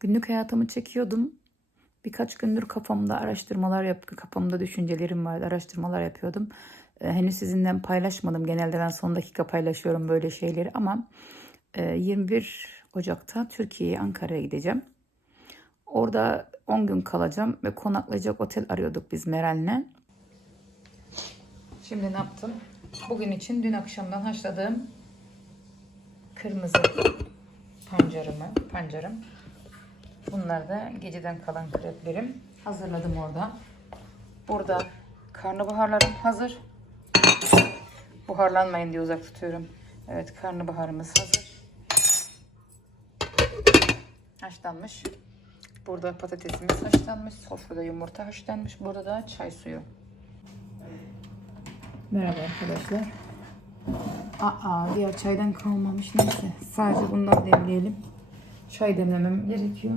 Günlük hayatımı çekiyordum. Birkaç gündür kafamda araştırmalar yap, kafamda düşüncelerim vardı. Araştırmalar yapıyordum. Ee, henüz sizinle paylaşmadım. Genelde ben son dakika paylaşıyorum böyle şeyleri ama e, 21 Ocak'ta Türkiye'ye Ankara'ya gideceğim. Orada 10 gün kalacağım ve konaklayacak otel arıyorduk biz Meral'le. Şimdi ne yaptım? Bugün için dün akşamdan haşladığım kırmızı pancarımı, pancarım. Bunlar da geceden kalan kreplerim. Hazırladım orada. Burada karnabaharlarım hazır. Buharlanmayın diye uzak tutuyorum. Evet karnabaharımız hazır. Haşlanmış. Burada patatesimiz haşlanmış. Sofrada yumurta haşlanmış. Burada da çay suyu. Merhaba arkadaşlar. Aa diğer çaydan kalmamış neyse. Sadece bundan demleyelim. Çay demlemem gerekiyor.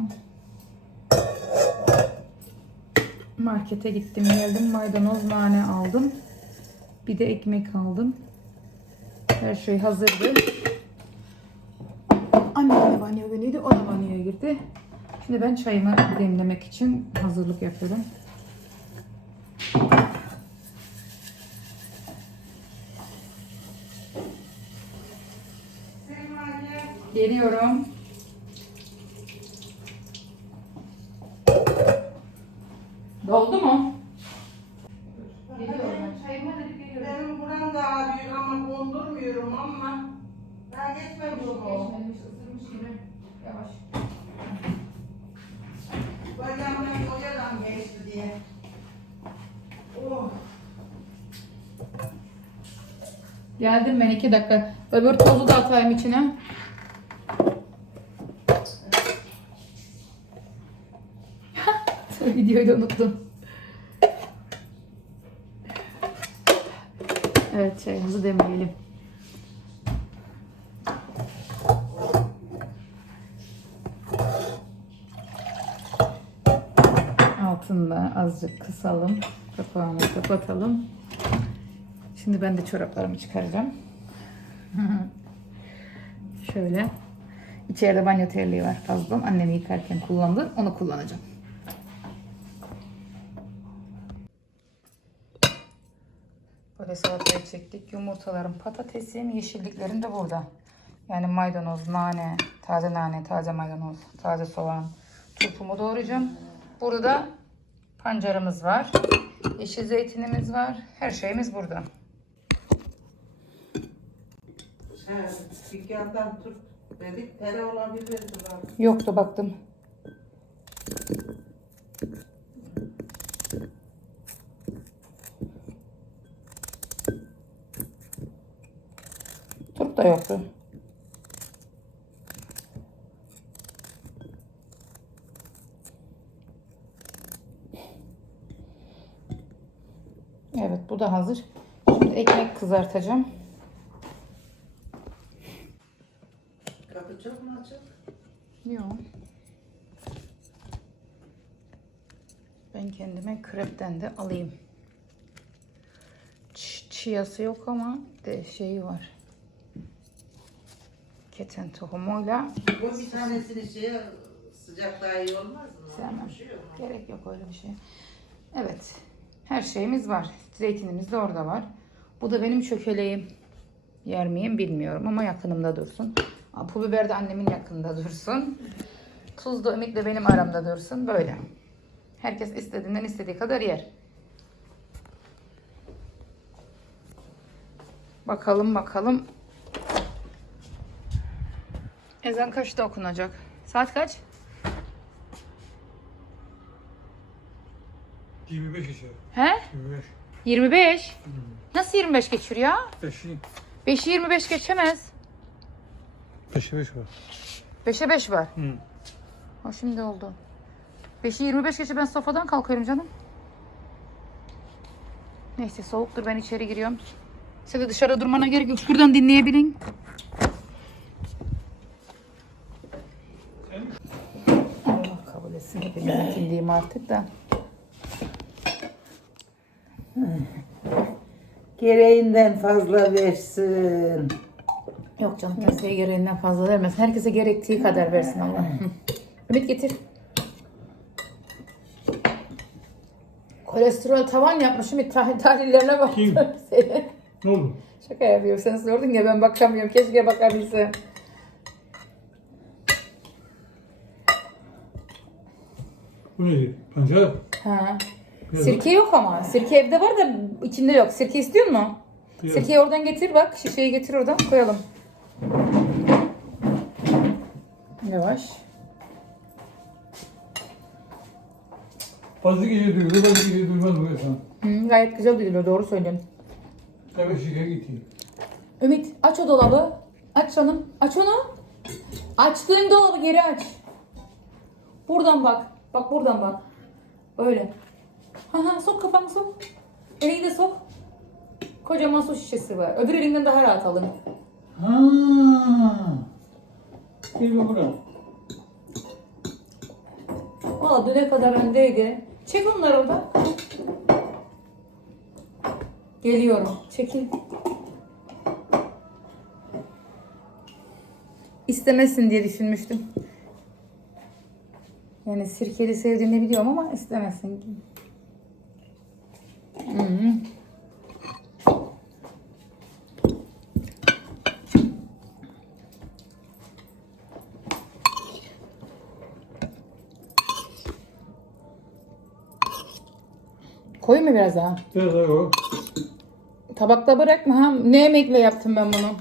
Markete gittim geldim. Maydanoz nane aldım. Bir de ekmek aldım. Her şey hazırdı. Annem de banyo günüydü. O da banyoya girdi. Şimdi ben çayımı demlemek için hazırlık yapıyorum. Geliyorum. Doldu mu? Geliyorum ben. Çayımı alıp geliyorum. Benim buram da ağrıyor ama kondurmuyorum ama daha geçmemiş o. Geçmemiş, ısırmış gibi. Yavaş. Bacağımdan oyadan geçti diye. Oh. Geldim ben iki dakika. Öbür tozu da atayım içine. Videoyu da unuttum. Evet çayımızı demleyelim. Altında azıcık kısalım. Kapağını kapatalım. Şimdi ben de çoraplarımı çıkaracağım. Şöyle. İçeride banyo terliği var fazla. Annemi yıkarken kullandı. Onu kullanacağım. Böyle salatayı çektik. Yumurtalarım, patatesim, yeşilliklerim de burada. Yani maydanoz, nane, taze nane, taze maydanoz, taze soğan, turpumu doğrayacağım. Burada da pancarımız var. Yeşil zeytinimiz var. Her şeyimiz burada. Evet, dükkandan tut dedik, tere olabilirdi bak. Yoktu baktım. Turp da yoktu. Evet bu da hazır. Şimdi ekmek kızartacağım. Çok mu açık? Yok. Ben kendime krepten de alayım. Ç- çiyası yok ama de şeyi var. Keten tohumuyla Bu bir tanesini şeye sıcak daha iyi olmaz mı? sevmem. Şey. Gerek yok öyle bir şey. Evet. Her şeyimiz var. Zeytinimiz de orada var. Bu da benim çökeleğim. Yer miyim bilmiyorum ama yakınımda dursun. Pul biber de annemin yakınında dursun. Tuz da Ümit'le benim aramda dursun. Böyle. Herkes istediğinden istediği kadar yer. Bakalım bakalım. Ezan kaçta okunacak? Saat kaç? 25 işte. He? 25. 25. Nasıl 25 geçiyor ya? 5'i. 5'i 25 geçemez. 5'e 5 var. 5'e 5 var. Hı. Ha şimdi oldu. 5'i 25 geçe ben sofradan kalkıyorum canım. Neyse soğuktur ben içeri giriyorum. Sen de dışarı durmana gerek yok. Şuradan dinleyebilin. Allah kabul etsin. Hepimizin kimliğim artık da. Gereğinden fazla versin. Yok canım kimseye gereğinden fazla vermez. Herkese gerektiği kadar versin Allah. Ümit getir. Kolesterol tavan yapmış Ümit. Tah- tahlillerine bak. Kim? Ne oldu? Şaka yapıyorum. Sen sordun ya ben bakamıyorum. Keşke bakabilsem. Bu neydi? Pancar. Ha. Evet. Sirke yok ama. Sirke evde var da içinde yok. Sirke istiyor mu? Sirkeyi oradan getir bak. Şişeyi getir oradan koyalım. Yavaş. Bazı gece duyulur, bazı gece duymaz bu insan. Hı, gayet güzel duyuluyor. Doğru söylüyorsun. Tabii şeker gitti. Ümit aç o dolabı. Aç canım. Aç onu. Açtığın dolabı geri aç. Buradan bak. Bak buradan bak. Öyle. Ha ha sok kafanı sok. Elini de sok. Kocaman su şişesi var. Öbür elinden daha rahat alın. Ha. Gel bak buraya. Valla düne kadar öndeydi. Çek onları orada. Geliyorum. Çekil. İstemesin diye düşünmüştüm. Yani sirkeli sevdiğini biliyorum ama istemesin. Hı -hı. Koyayım mı biraz daha? Biraz daha koy. Tabakta bırakma ha. Ne emekle yaptım ben bunu.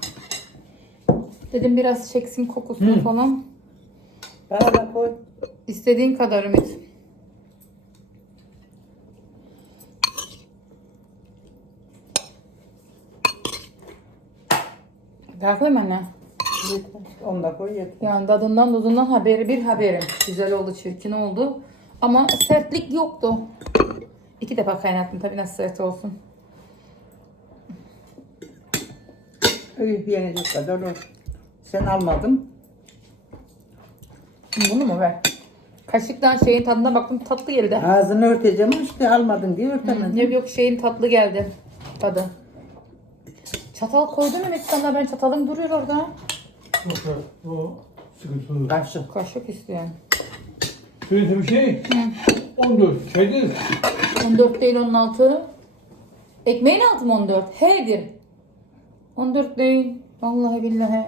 Dedim biraz çeksin kokusunu Hı. falan. Bana da koy. İstediğin kadar Ümit. Daha koyma anne. Yeter. Onu da koy yeter. Yani tadından tuzundan haberi bir haberim. Güzel oldu, çirkin oldu. Ama sertlik yoktu. İki defa kaynattım tabii nasıl sert olsun. İyi yenecek kadar olur. Sen almadın. Bunu mu ver? Kaşıktan şeyin tadına baktım tatlı geldi. Ağzını örteceğim işte almadın diye örtemedin. Yok yok şeyin tatlı geldi. Tadı. Çatal koydun mu sana ben çatalım duruyor orada. Yok ya. O sıkıntılı. Kaşık. Kaşık isteyen. Söyledi bir şey. 14. Çaydınız. 14 değil 16. Ekmeğin altı mı 14? H'dir. 14 değil. Vallahi billahi.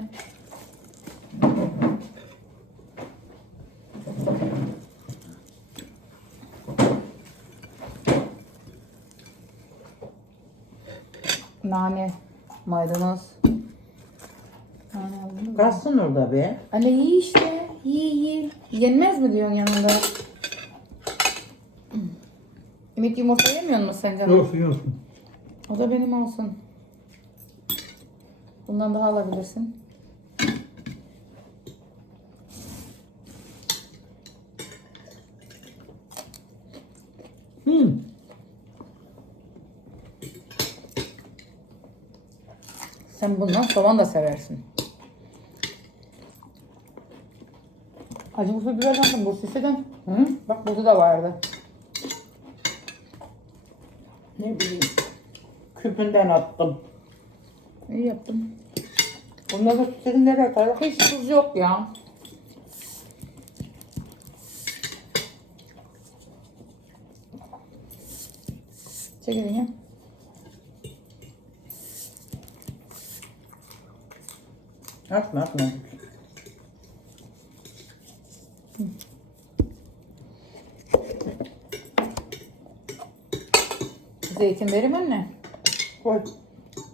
Nane, maydanoz. Nane aldın mı? Kalsın orada be. Anne iyi işte. İyi iyi. Yenmez mi diyorsun yanında? Ümit yumurta yemiyor musun sen canım? Yok sen olsun. O da benim olsun. Bundan daha alabilirsin. Hmm. Sen bundan soğan da seversin. Acı buzu biber aldım. Bu siseden. Hı? Bak buzu da vardı. Ne bileyim. Küpünden attım. İyi yaptım. Bunları da senin nereye atalım? Hiç tuz yok ya. Çek elini. Atma atma. Zeytin verim anne. Koy.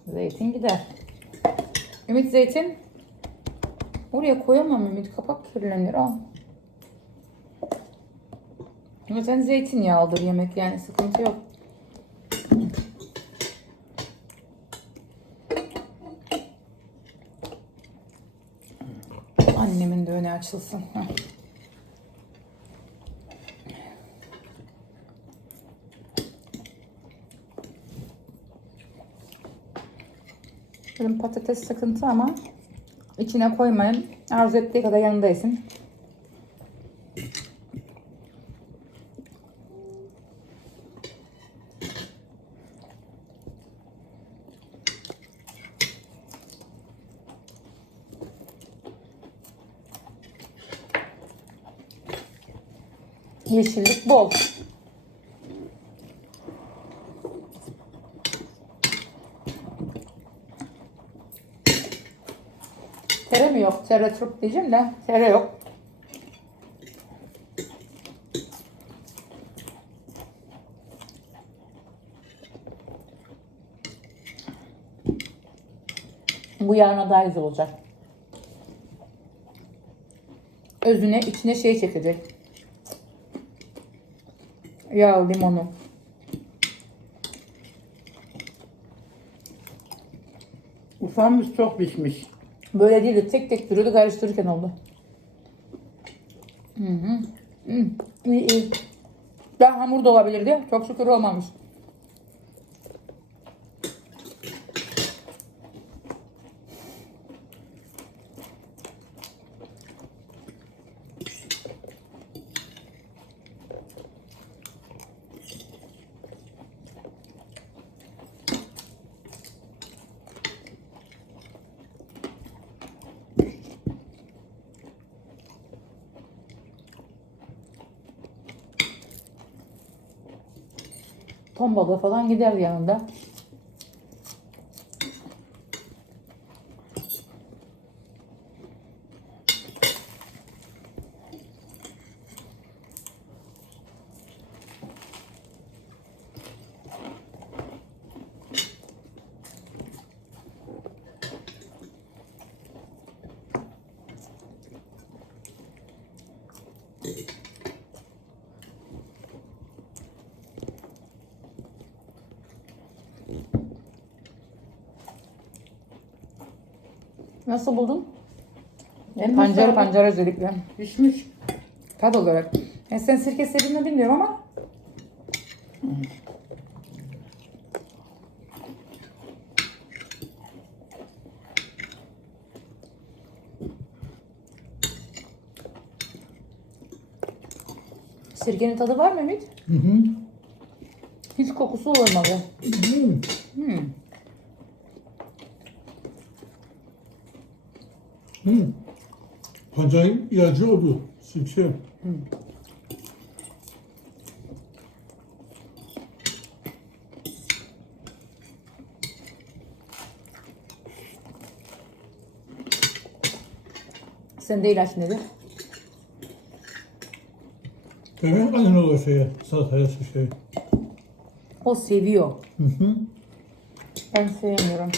Zeytin gider. Ümit zeytin. Oraya koyamam Ümit. Kapak kirlenir. Al. Ama sen zeytinyağlıdır yemek yani sıkıntı yok. Annemin de öne açılsın. Heh. Benim patates sıkıntı ama içine koymayın. Arzu ettiği kadar yanında yesin. Yeşillik bol. Tere mi yok? Tere turp diyeceğim de tere yok. Bu yarına daha güzel olacak. Özüne içine şey çekecek. Ya limonu. Ufanmış çok pişmiş. Böyle değil de tek tek duruyordu karıştırırken oldu. Hı hı. Hı. İyi. Daha hamur da olabilirdi. Çok şükür olmamış. Ton falan gider yanında. Nasıl buldun? Eline Pancar pancar özellikle. Pişmiş. Tat olarak. Yani sen sirke sevdiğini bilmiyorum ama. Sirkenin tadı var mı Ümit? Hı hı. Hiç kokusu olmadı. Hı. Hı. Pancarın ilacı oldu. Sirke. Sende ilaç nedir? Demek aynen olur şeye. Salataya şey. O seviyor. Hı hı. Ben sevmiyorum.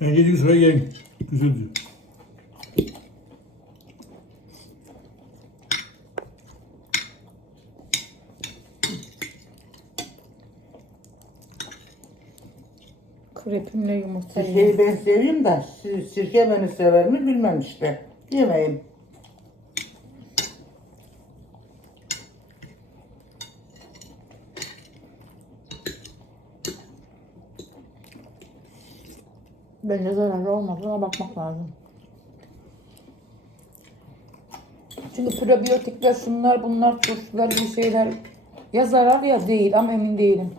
Ben yedi sıra yiyin. Güzel diyor. Krepimle yumurta Sirkeyi ben seviyorum da sir- sirke beni sever mi bilmem işte. Yemeyim. Bence zararlı olmadığına bakmak lazım. Çünkü probiyotikler, şunlar bunlar, turşular bir şeyler ya zarar ya değil ama emin değilim.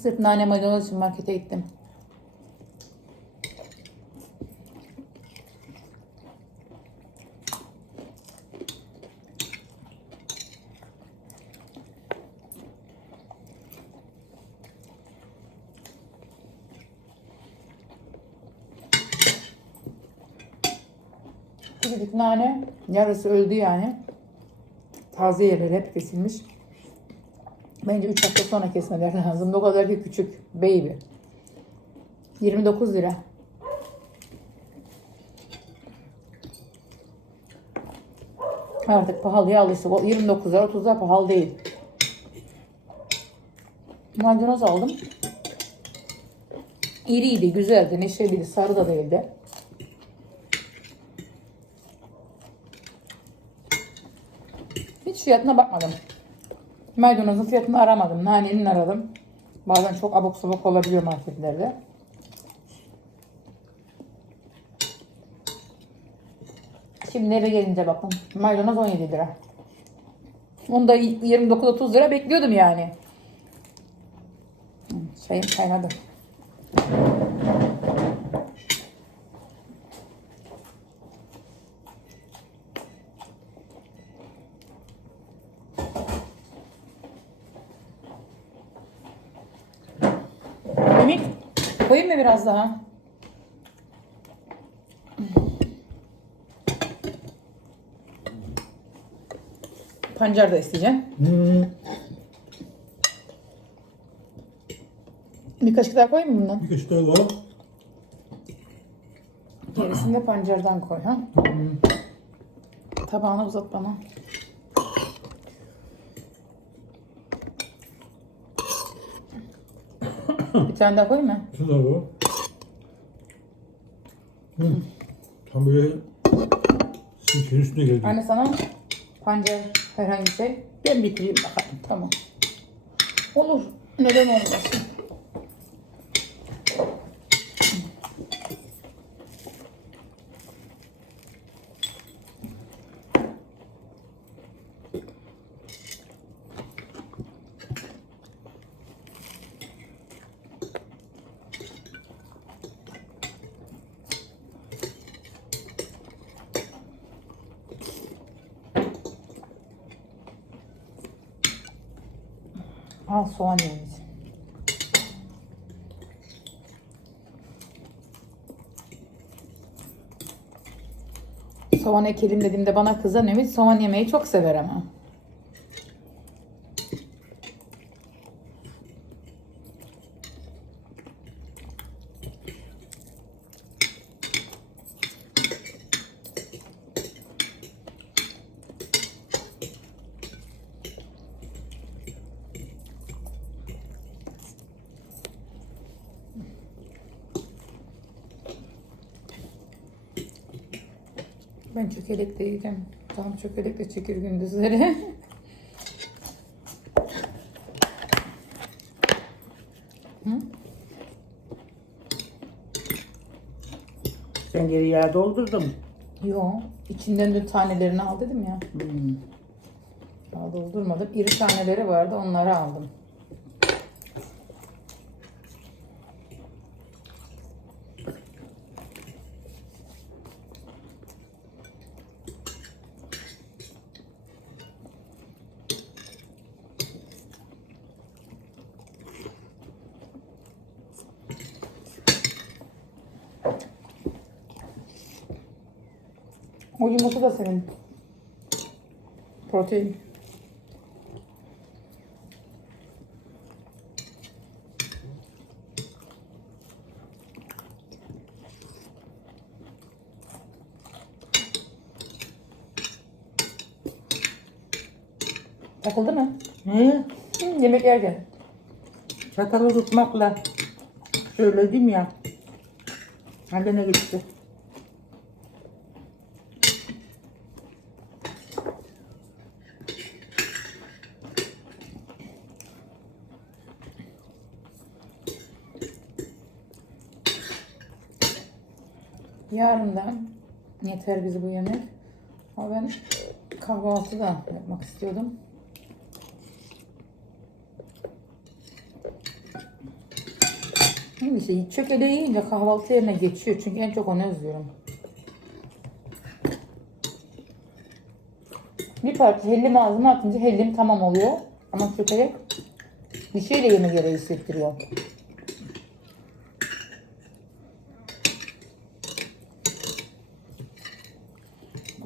Sırf nane maydanoz için markete gittim. Küçücük nane yarısı öldü yani. Taze yerleri hep kesilmiş. Bence 3 hafta sonra kesmeler lazım. O kadar ki küçük. Baby. 29 lira. Artık pahalıya alıştık. O 29 lira 30 lira pahalı değil. Maydanoz aldım. İriydi, güzeldi, neşeliydi, sarı da değildi. Hiç fiyatına bakmadım. Maydanozun fiyatını aramadım. Nanenin aradım. Bazen çok abuk sabuk olabiliyor marketlerde. Şimdi eve gelince bakın. Maydanoz 17 lira. Onu da 29-30 lira bekliyordum yani. Çayım kaynadı. Ümit, koyayım mı biraz daha? Pancar da isteyeceğim. Hmm. Bir kaşık daha koyayım mı bundan? Bir kaşık daha var. Gerisini de pancardan koy ha. Tabağını uzat bana. Tane daha koyayım mı? Da var. Hmm. Tam böyle sirkenin üstüne geldi. Anne sana pancar herhangi bir şey. Ben bitireyim bakalım. Tamam. Olur. Neden olmasın? Al soğan yemeğimiz. Soğan ekelim dediğimde bana kızan Ümit soğan yemeği çok sever ama. Ben çökelek de yiyeceğim. Tam çökelek de çekir gündüzleri. Sen geri yağ doldurdun. Yo, içinden de tanelerini al dedim ya. Hmm. Daha doldurmadım. İri taneleri vardı onları aldım. Yumurta da senin. Protein. Takıldı mı? He? Hı, yemek yerken. Çatalı tutmakla söyledim ya. Hadi ne gitti? Yarından yeter bizi bu yemek. Ama ben kahvaltı da yapmak istiyordum. Neyse çökele yiyince kahvaltı yerine geçiyor. Çünkü en çok onu özlüyorum. Bir parça hellim ağzıma atınca hellim tamam oluyor. Ama çökelek bir şeyle yeme gereği hissettiriyor.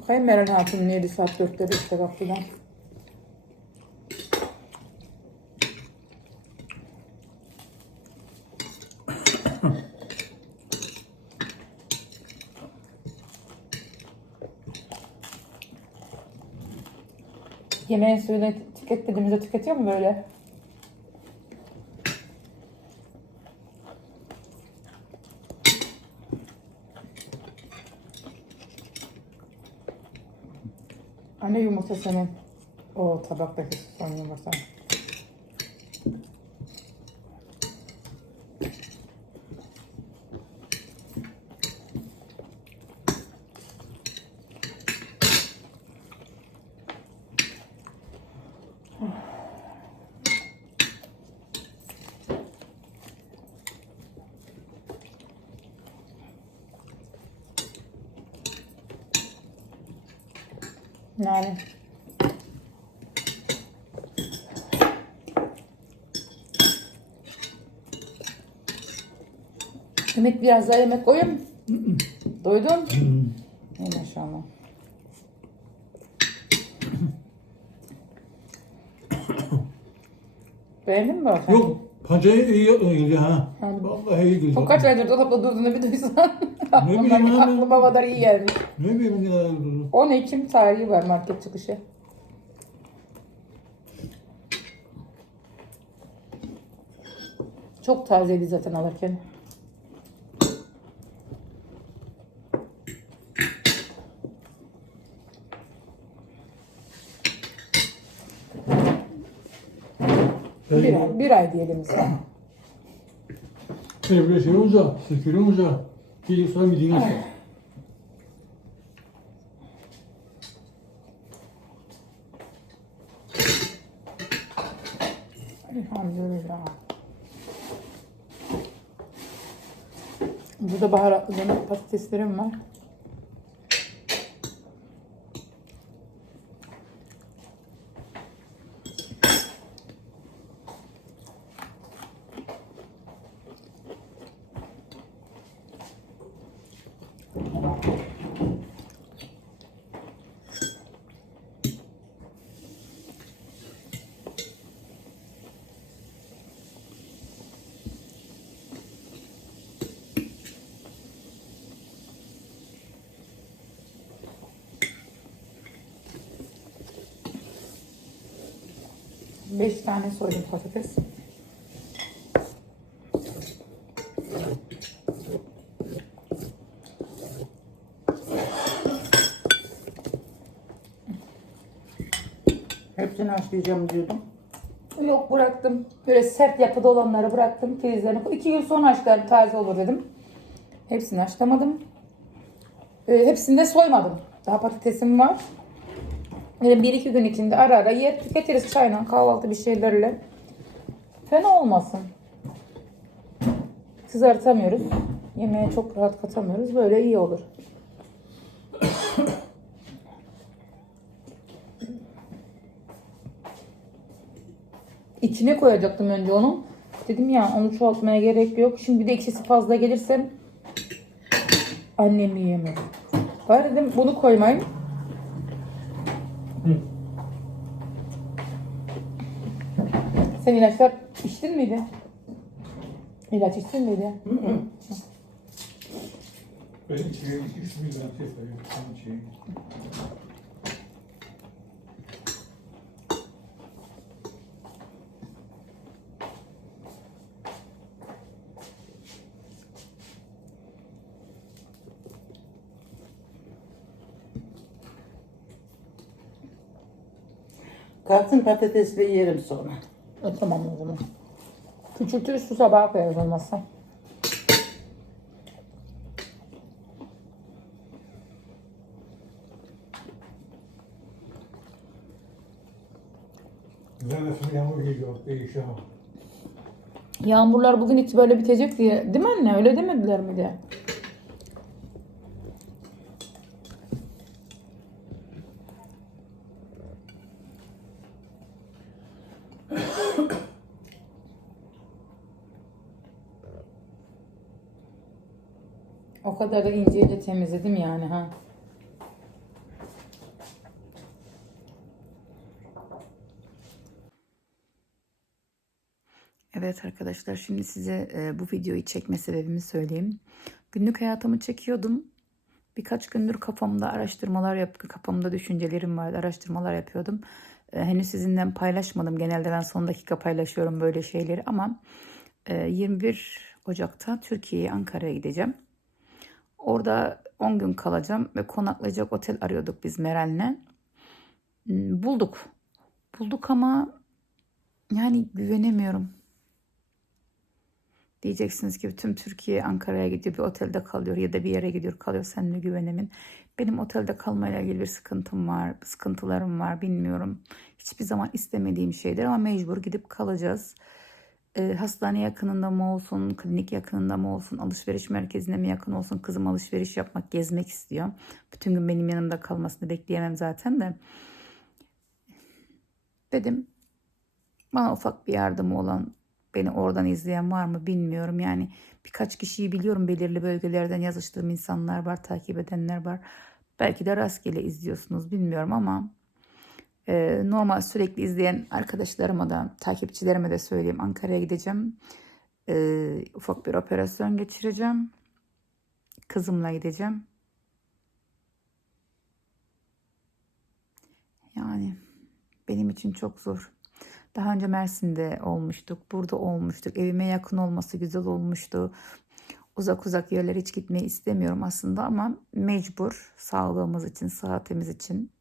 Bakayım Meral Hatun neydi saat dörtte de işte kapıdan. Yemeğin suyunu tüket dediğimizde tüketiyor mu böyle? yumurta senin o tabaktaki son yumurta. Nane. Ümit biraz daha yemek koyayım. Doydun? İyi maşallah. Beğendin mi Orhan? Yok. Pancayı iyi gidiyor ha. Yani- Vallahi iyi. O kaç aydır dolapta durduğunu bir duysan. Ne bileyim abi. Aklıma kadar iyi geldi. Ne bileyim ne kadar durdu. 10 Ekim tarihi var market çıkışı. Çok tazeydi zaten alırken. Bir ay, bir ay diyelim biz. Şöyle bir şey olunca, sirkeli olunca gidip sonra bir dinlersin. Elhamdülillah. Burada baharatlı döner patateslerim var. Beş tane soydum patates. Hepsini haşlayacağım diyordum. Yok bıraktım. Böyle sert yapıda olanları bıraktım. Filizlerini. İki gün sonra haşlarım taze olur dedim. Hepsini haşlamadım. Ee, hepsini de soymadım. Daha patatesim var. Böyle bir iki gün içinde ara ara yer tüketiriz çayla kahvaltı bir şeylerle. Fena olmasın. Kızartamıyoruz. Yemeğe çok rahat katamıyoruz. Böyle iyi olur. İçine koyacaktım önce onu. Dedim ya onu çoğaltmaya gerek yok. Şimdi bir de ekşisi fazla gelirse annem yiyemez. Bari dedim bunu koymayın. Sen ilaçlar içtin miydi? İlaç içtin miydi? Ben içeri milyon şey sayıyorum. Tam içeri. Kalsın patatesle yerim sonra. E, tamam o zaman. Küçültürüz su sabaha koyarız olmazsa. Neredesin yağmur geliyor. Değişiyor. Yağmurlar bugün itibariyle bitecek diye. Değil mi anne? Öyle demediler mi de? Kadar da ince ince temizledim yani ha. Evet arkadaşlar şimdi size e, bu videoyu çekme sebebimi söyleyeyim. Günlük hayatımı çekiyordum. Birkaç gündür kafamda araştırmalar yap, kafamda düşüncelerim vardı. Araştırmalar yapıyordum. E, henüz sizinle paylaşmadım. Genelde ben son dakika paylaşıyorum böyle şeyleri ama e, 21 Ocak'ta Türkiye'ye Ankara'ya gideceğim. Orada 10 gün kalacağım ve konaklayacak otel arıyorduk biz Meral'le. Hmm, Bulduk. Bulduk ama yani güvenemiyorum. Diyeceksiniz ki tüm Türkiye Ankara'ya gidiyor bir otelde kalıyor ya da bir yere gidiyor kalıyor sen mi güvenemin. Benim otelde kalmayla ilgili bir sıkıntım var, sıkıntılarım var bilmiyorum. Hiçbir zaman istemediğim şeyler ama mecbur gidip kalacağız. E, hastane yakınında mı olsun, klinik yakınında mı olsun, alışveriş merkezine mi yakın olsun, kızım alışveriş yapmak, gezmek istiyor. Bütün gün benim yanımda kalmasını bekleyemem zaten de. Dedim bana ufak bir yardımı olan beni oradan izleyen var mı bilmiyorum. Yani birkaç kişiyi biliyorum belirli bölgelerden yazıştığım insanlar var, takip edenler var. Belki de rastgele izliyorsunuz bilmiyorum ama e, normal sürekli izleyen arkadaşlarıma da takipçilerime de söyleyeyim. Ankara'ya gideceğim. E, ufak bir operasyon geçireceğim. Kızımla gideceğim. Yani benim için çok zor. Daha önce Mersin'de olmuştuk. Burada olmuştuk. Evime yakın olması güzel olmuştu. Uzak uzak yerlere hiç gitmeyi istemiyorum aslında ama mecbur. Sağlığımız için, sıhhatimiz için.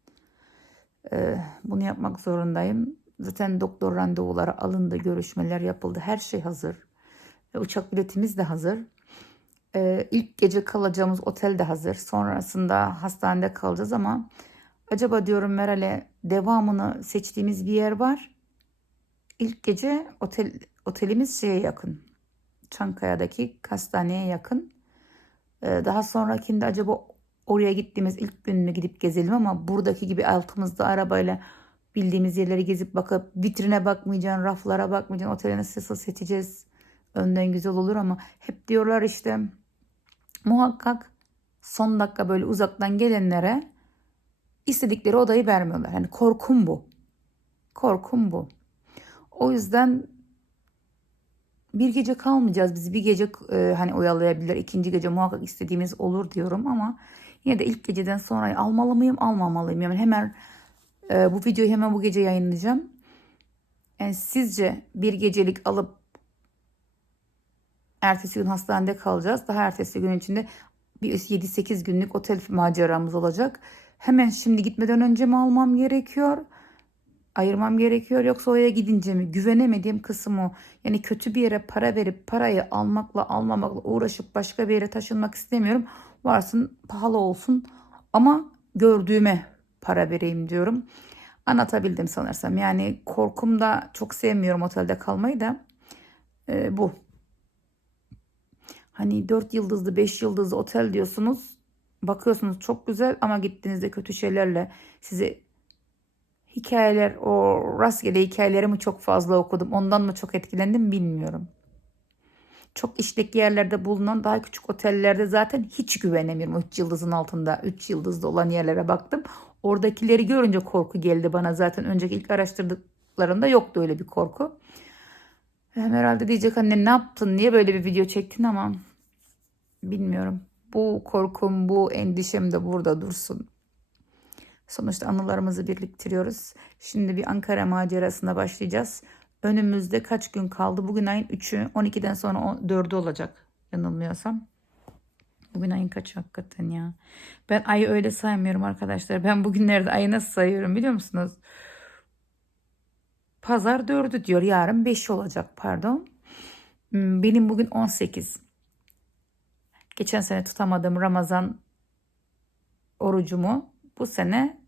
Ee, bunu yapmak zorundayım. Zaten doktor randevuları alındı, görüşmeler yapıldı. Her şey hazır. Uçak biletimiz de hazır. Ee, ilk gece kalacağımız otel de hazır. Sonrasında hastanede kalacağız ama acaba diyorum Meral'e devamını seçtiğimiz bir yer var. İlk gece otel otelimiz şeye yakın. Çankaya'daki hastaneye yakın. Ee, daha sonrakinde acaba oraya gittiğimiz ilk gün mü gidip gezelim ama buradaki gibi altımızda arabayla bildiğimiz yerleri gezip bakıp vitrine bakmayacaksın, raflara bakmayacaksın, otele nasıl seçeceğiz. Önden güzel olur ama hep diyorlar işte muhakkak son dakika böyle uzaktan gelenlere istedikleri odayı vermiyorlar. Hani korkum bu. Korkum bu. O yüzden bir gece kalmayacağız biz. Bir gece e, hani oyalayabilir. ikinci gece muhakkak istediğimiz olur diyorum ama yine de ilk geceden sonra almalı mıyım, almamalıyım? Yani hemen e, bu videoyu hemen bu gece yayınlayacağım. Yani sizce bir gecelik alıp ertesi gün hastanede kalacağız. Daha ertesi gün içinde bir 7-8 günlük otel maceramız olacak. Hemen şimdi gitmeden önce mi almam gerekiyor? ayırmam gerekiyor yoksa oraya gidince mi güvenemediğim kısım o. Yani kötü bir yere para verip parayı almakla almamakla uğraşıp başka bir yere taşınmak istemiyorum. Varsın pahalı olsun ama gördüğüme para vereyim diyorum. Anlatabildim sanırsam. Yani korkumda çok sevmiyorum otelde kalmayı da e, bu. Hani 4 yıldızlı 5 yıldızlı otel diyorsunuz. Bakıyorsunuz çok güzel ama gittiğinizde kötü şeylerle sizi hikayeler o rastgele hikayelerimi çok fazla okudum. Ondan mı çok etkilendim bilmiyorum. Çok işlek yerlerde bulunan daha küçük otellerde zaten hiç güvenemiyorum. 3 yıldızın altında 3 yıldızlı olan yerlere baktım. Oradakileri görünce korku geldi bana zaten. Önceki ilk araştırdıklarında yoktu öyle bir korku. Hem herhalde diyecek anne ne yaptın niye böyle bir video çektin ama bilmiyorum. Bu korkum bu endişem de burada dursun. Sonuçta anılarımızı birliktiriyoruz. Şimdi bir Ankara macerasına başlayacağız. Önümüzde kaç gün kaldı? Bugün ayın 3'ü. 12'den sonra 4'ü olacak. Yanılmıyorsam. Bugün ayın kaçı hakikaten ya. Ben ayı öyle saymıyorum arkadaşlar. Ben bugünlerde ayı nasıl sayıyorum biliyor musunuz? Pazar 4'ü diyor. Yarın 5 olacak pardon. Hmm, Benim bugün 18. Geçen sene tutamadığım Ramazan orucumu bu sene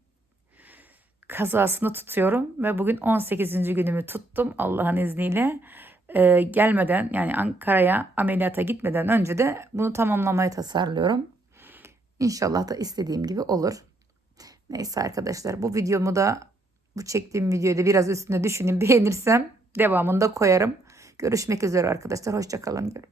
kazasını tutuyorum ve bugün 18. günümü tuttum Allah'ın izniyle. Ee, gelmeden yani Ankara'ya ameliyata gitmeden önce de bunu tamamlamayı tasarlıyorum. İnşallah da istediğim gibi olur. Neyse arkadaşlar bu videomu da bu çektiğim videoyu da biraz üstüne düşünün beğenirsem devamında koyarım. Görüşmek üzere arkadaşlar. Hoşçakalın diyorum.